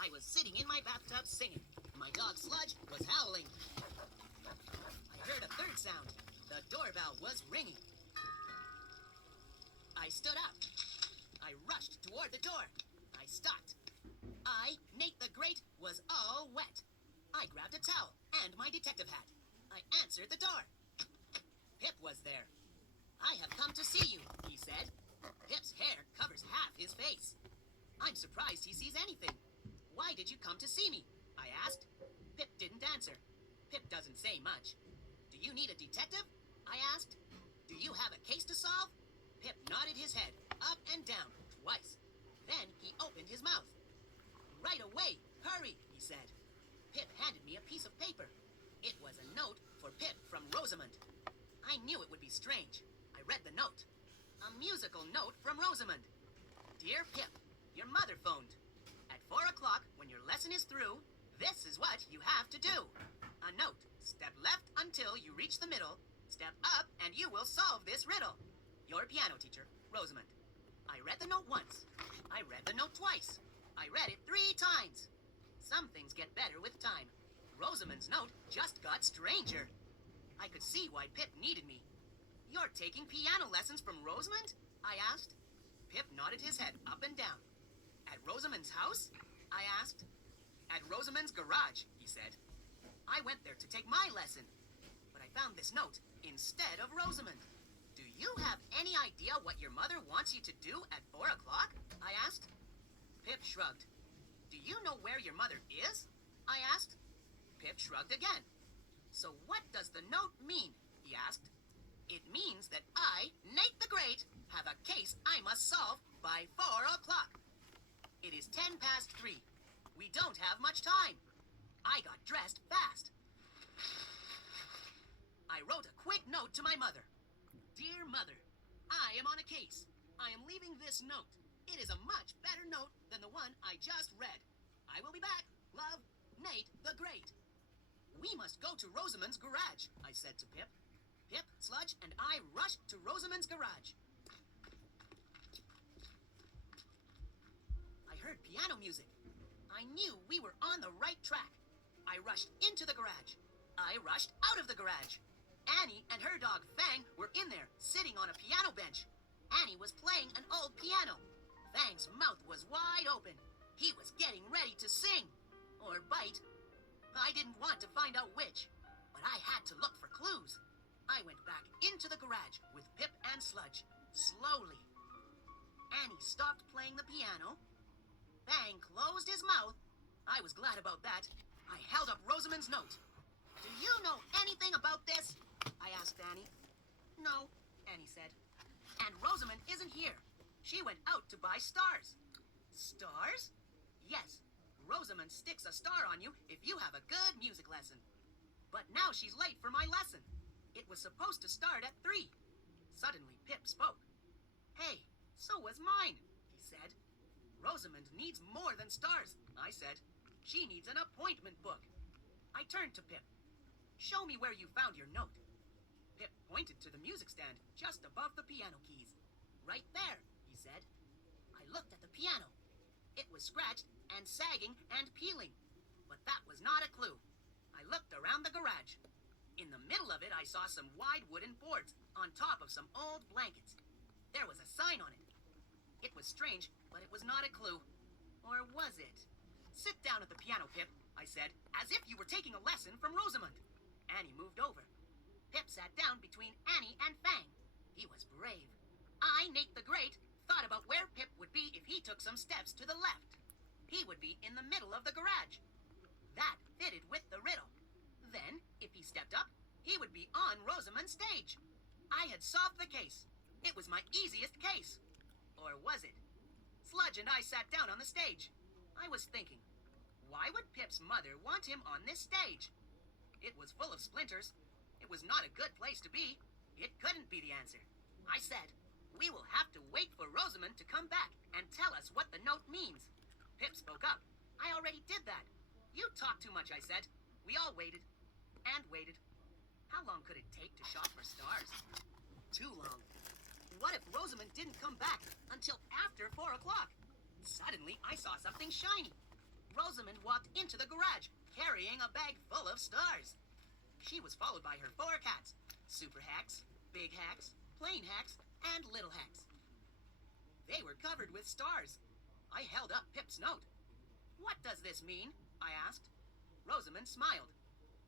I was sitting in my bathtub singing. My dog Sludge was howling. I heard a third sound. The doorbell was ringing. I stood up. I rushed toward the door. I stopped. I, Nate the Great, was all wet. I grabbed a towel and my detective hat. I answered the door. Pip was there. I have come to see you, he said. Pip's hair covers half his face. I'm surprised he sees anything. Why did you come to see me? I asked. Pip didn't answer. Pip doesn't say much. Do you need a detective? I asked. Do you have a case to solve? Pip nodded his head up and down twice. Then he opened his mouth. Right away, hurry, he said. Pip handed me a piece of paper. It was a note for Pip from Rosamond. I knew it would be strange. I read the note. A musical note from Rosamond. Dear Pip, your mother phoned. At 4 o'clock, when your lesson is through, this is what you have to do. A note. Step left until you reach the middle. Step up and you will solve this riddle. Your piano teacher, Rosamond. I read the note once. I read the note twice. I read it 3 times. Some things get better with time. Rosamond's note just got stranger. I could see why Pip needed me. You're taking piano lessons from Rosamond? I asked. Pip nodded his head up and down. At Rosamond's house? I asked. At Rosamond's garage, he said. I went there to take my lesson, but I found this note instead of Rosamond. Do you have any idea what your mother wants you to do at 4 o'clock? I asked. Pip shrugged. Do you know where your mother is? I asked. Pip shrugged again. So what does the note mean? He asked. It means that I, Nate the Great, have a case I must solve by 4 o'clock. It is 3:10. We don't have much time. I got dressed fast. I wrote a quick note to my mother. Dear Mother, I am on a case. I am leaving this note. It is a much better note than the one I just read. I will be back. Love, Nate the Great. We must go to Rosamond's garage, I said to Pip. Pip, Sludge, and I rushed to Rosamond's garage. I heard piano music. I knew we were on the right track. I rushed into the garage. I rushed out of the garage. Annie and her dog Fang were in there, sitting on a piano bench. Annie was playing an old piano. Fang's mouth was wide open. He was getting ready to sing. Or bite. I didn't want to find out which, but I had to look for clues. I went back into the garage with Pip and Sludge, slowly. Annie stopped playing the piano. Fang closed his mouth. I was glad about that. I held up Rosamond's note. Do you know anything about this? I asked Annie. No, Annie said. And Rosamond isn't here. She went out to buy stars. Stars? Yes. Rosamond sticks a star on you if you have a good music lesson. But now she's late for my lesson. It was supposed to start at 3. Suddenly, Pip spoke. Hey, so was mine, he said. Rosamond needs more than stars, I said. She needs an appointment book. I turned to Pip. Show me where you found your note. Pip pointed to the music stand just above the piano keys. Right there, he said. I looked at the piano. It was scratched and sagging and peeling. But that was not a clue. I looked around the garage. In the middle of it, I saw some wide wooden boards on top of some old blankets. There was a sign on it. It was strange, but it was not a clue. Or was it? Sit down at the piano, Pip, I said, as if you were taking a lesson from Rosamond. Annie moved over. Pip sat down between Annie and Fang. He was brave. I, Nate the Great, thought about where Pip would be if he took some steps to the left. He would be in the middle of the garage. That fitted with the riddle. Then, if he stepped up, he would be on Rosamond's stage. I had solved the case. It was my easiest case. Or was it? Sludge and I sat down on the stage. I was thinking, why would Pip's mother want him on this stage? It was full of splinters. It was not a good place to be. It couldn't be the answer. I said, we will have to wait for Rosamond to come back and tell us what the note means. Pip spoke up. I already did that. You talk too much, I said. We all waited. And waited. How long could it take to shop for stars? Too long. What if Rosamond didn't come back until after 4 o'clock? Suddenly, I saw something shiny. Rosamond walked into the garage, carrying a bag full of stars. She was followed by her 4 cats, Super Hacks, Big Hacks, Plain Hacks, and Little Hacks. They were covered with stars. I held up Pip's note. "What does this mean?" I asked. Rosamond smiled.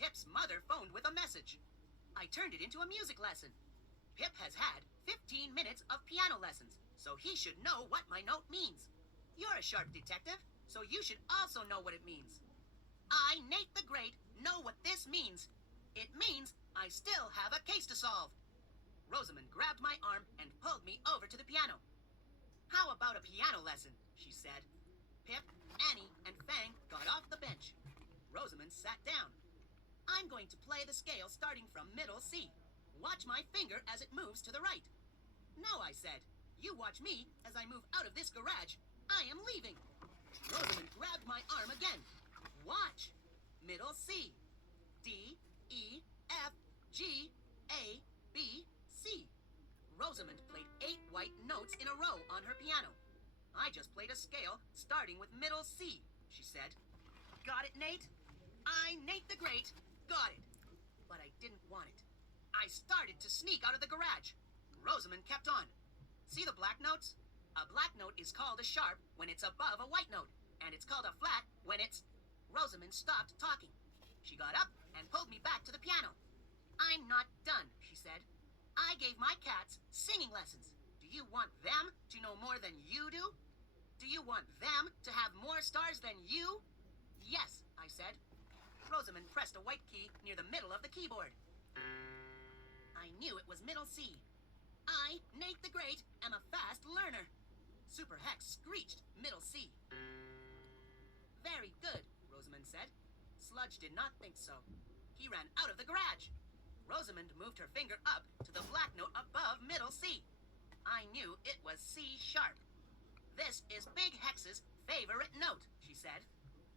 Pip's mother phoned with a message. I turned it into a music lesson. Pip has had 15 minutes of piano lessons, so he should know what my note means. You're a sharp detective, so you should also know what it means. I, Nate the Great, know what this means. It means I still have a case to solve. Rosamond grabbed my arm and pulled me over to the piano. "How about a piano lesson?" she said. Pip, Annie, and Fang got off the bench. Rosamond sat down. "I'm going to play the scale starting from middle C. Watch my finger as it moves to the right." "No," I said. "You watch me as I move out of this garage. I am leaving." Rosamond grabbed my arm again. "Watch. Middle C. D, E, F, G, A, B, C." Rosamond played 8 white notes in a row on her piano. "I just played a scale starting with middle C," she said. "Got it, Nate?" I, Nate the Great, got it. But I didn't want it. I started to sneak out of the garage. Rosamond kept on. "See the black notes? A black note is called a sharp when it's above a white note, and it's called a flat when it's..." Rosamond stopped talking. She got up and pulled me back to the piano. "I'm not done," she said. "I gave my cats singing lessons. Do you want them to know more than you do? Do you want them to have more stars than you?" "Yes," I said. Rosamond pressed a white key near the middle of the keyboard. I knew it was middle C. I, Nate the Great, am a fast learner. Super Hex screeched middle C. "Very good," Rosamond said. Sludge did not think so. He ran out of the garage. Rosamond moved her finger up to the black note above middle C. I knew it was C sharp. "This is Big Hex's favorite note," she said.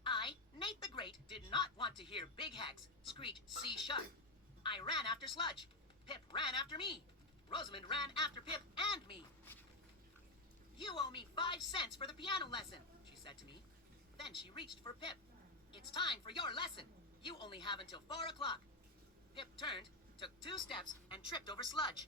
I, Nate the Great, did not want to hear Big Hex screech C sharp. I ran after Sludge. Pip ran after me. Rosamond ran after Pip and me. "You owe me 5 cents for the piano lesson," she said to me. Then she reached for Pip. "It's time for your lesson. You only have until 4 o'clock. Pip turned, took 2 steps, and tripped over Sludge.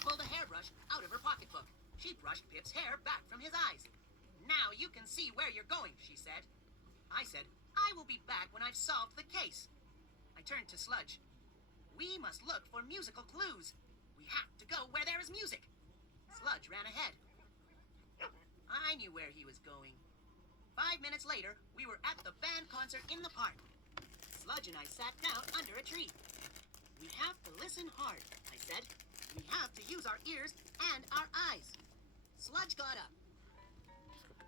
Pulled a hairbrush out of her pocketbook. She brushed Pip's hair back from his eyes. "Now you can see where you're going," she said. I said, "I will be back when I've solved the case." I turned to Sludge. "We must look for musical clues. We have to go where there is music." Sludge ran ahead. I knew where he was going. 5 minutes later, we were at the band concert in the park. Sludge and I sat down under a tree. "We have to listen hard," I said. "We have to use our ears and our eyes." Sludge got up.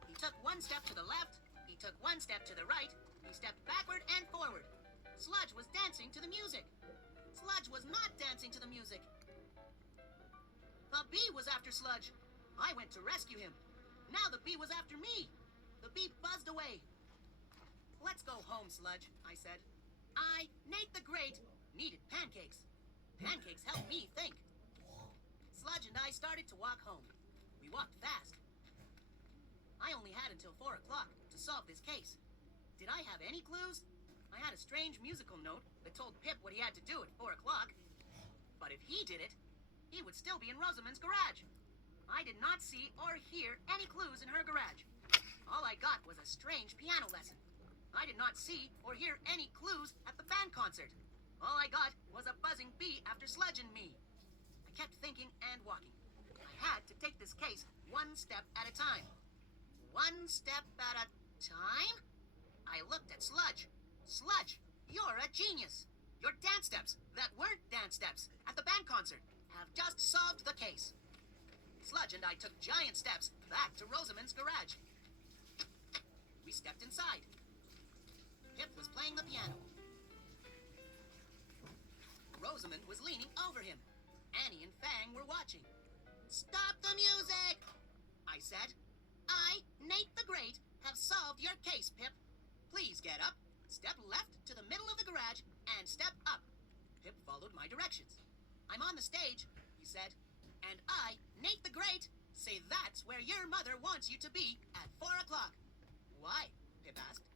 He took 1 step to the left. He took 1 step to the right. He stepped backward and forward. Sludge was dancing to the music. Sludge was not dancing to the music. The bee was after Sludge. I went to rescue him. Now the bee was after me. The bee buzzed away. "Let's go home, Sludge," I said. I, Nate the Great, needed pancakes. Pancakes helped me think. Sludge and I started to walk home. We walked fast. I only had until 4 o'clock to solve this case. Did I have any clues? I had a strange musical note that told Pip what he had to do at 4 o'clock. But if he did it, he would still be in Rosamond's garage. I did not see or hear any clues in her garage. All I got was a strange piano lesson. I did not see or hear any clues at the band concert. All I got was a buzzing bee after Sludge and me. I kept thinking and walking. I had to take this case 1 step at a time. 1 step at a time? I looked at Sludge. "Sludge, you're a genius. Your dance steps that weren't dance steps at the band concert have just solved the case." Sludge and I took giant steps back to Rosamond's garage. We stepped inside. Pip was playing the piano. Rosamond was leaning over him. Annie and Fang were watching. "Stop the music!" Great have solved your case, Pip. Please get up, step left to the middle of the garage, and step up. Pip followed my directions. I'm on the stage, he said, and I, Nate the Great, say that's where your mother wants you to be at 4 o'clock. Why? Pip asked.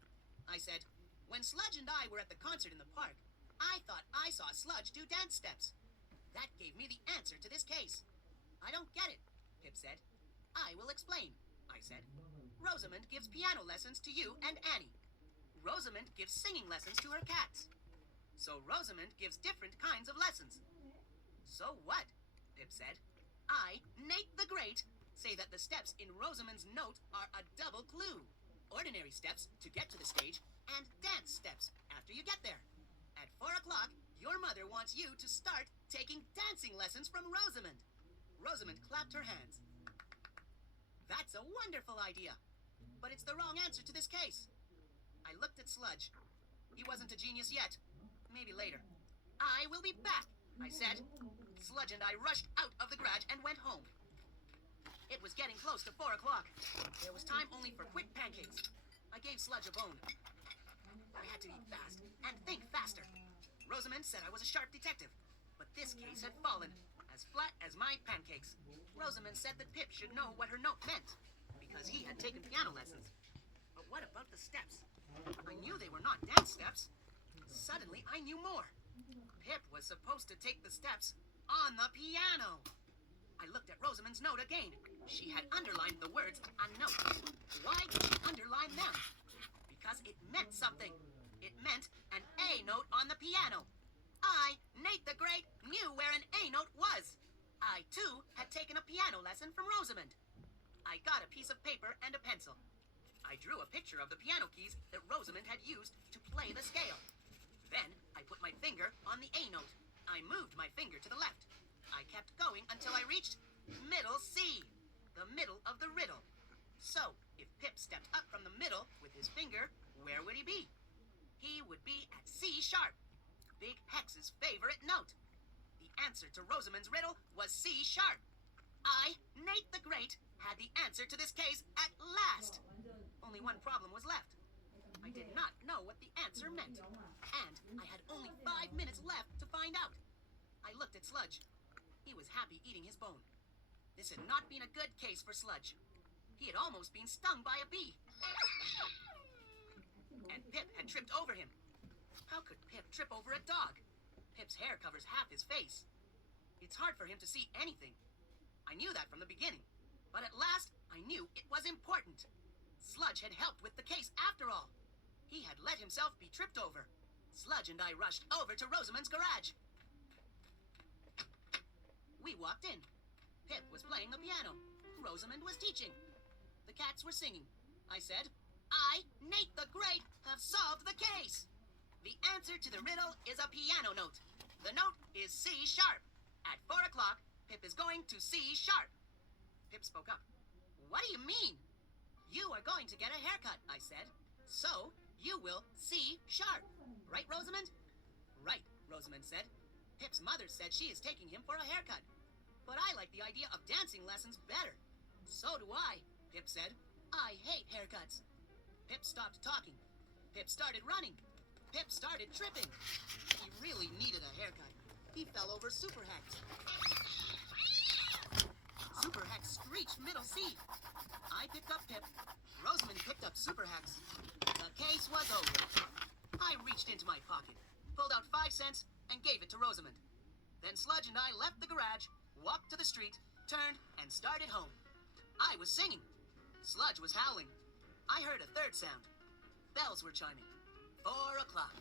I said, when Sludge and I were at the concert in the park, I thought I saw Sludge do dance steps. That gave me the answer to this case. I don't get it, Pip said. I will explain, I said. Rosamond gives piano lessons to you and Annie. Rosamond gives singing lessons to her cats. So Rosamond gives different kinds of lessons. So what? Pip said. I, Nate the Great, say that the steps in Rosamond's note are a double clue. Ordinary steps to get to the stage, and dance steps after you get there. At 4 o'clock, your mother wants you to start taking dancing lessons from Rosamond. Rosamond clapped her hands. That's a wonderful idea, but it's the wrong answer to this case. I looked at Sludge. He wasn't a genius yet. Maybe later. I will be back, I said. Sludge and I rushed out of the garage and went home. It was getting close to 4 o'clock. There was time only for quick pancakes. I gave Sludge a bone. I had to eat fast and think faster. Rosamond said I was a sharp detective, but this case had fallen, as flat as my pancakes. Rosamond said that Pip should know what her note meant, because he had taken piano lessons. But what about the steps? I knew they were not dance steps. Suddenly, I knew more. Pip was supposed to take the steps on the piano. I looked at Rosamond's note again. She had underlined the words on note. Why did she underline them? Because it meant something. It meant an A note on the piano. I, Nate the Great, knew where an A note was. I, too, had taken a piano lesson from Rosamond. I got a piece of paper and a pencil. I drew a picture of the piano keys that Rosamond had used to play the scale. Then I put my finger on the A note. I moved my finger to the left. I kept going until I reached middle C, the middle of the riddle. So, if Pip stepped up from the middle with his finger, where would he be? He would be at C sharp, Big Hex's favorite note. The answer to Rosamond's riddle was C sharp. I, Nate the Great, had the answer to this case at last. Only one problem was left. I did not know what the answer meant, and I had only 5 minutes left to find out. I looked at Sludge. He was happy eating his bone. This had not been a good case for Sludge. He had almost been stung by a bee. And Pip had tripped over him. How could Pip trip over a dog? Pip's hair covers half his face. It's hard for him to see anything. I knew that from the beginning. But at last, I knew it was important. Sludge had helped with the case after all. He had let himself be tripped over. Sludge and I rushed over to Rosamond's garage. We walked in. Pip was playing the piano. Rosamond was teaching. The cats were singing. I said, I, Nate the Great, have solved the case. The answer to the riddle is a piano note. The note is C sharp. At 4 o'clock, Pip is going to C sharp. Pip spoke up. What do you mean? You are going to get a haircut, I said. So, you will C sharp. Right, Rosamond? Right, Rosamond said. Pip's mother said she is taking him for a haircut. But I like the idea of dancing lessons better. So do I, Pip said. I hate haircuts. Pip stopped talking. Pip started running. Pip started tripping. He really needed a haircut. He fell over Super Hex. Super Hex screeched middle C. I picked up Pip. Rosamond picked up Super Hex. The case was over. I reached into my pocket, pulled out 5 cents, and gave it to Rosamond. Then Sludge and I left the garage, walked to the street, turned, and started home. I was singing. Sludge was howling. I heard a third sound. Bells were chiming. 4 o'clock.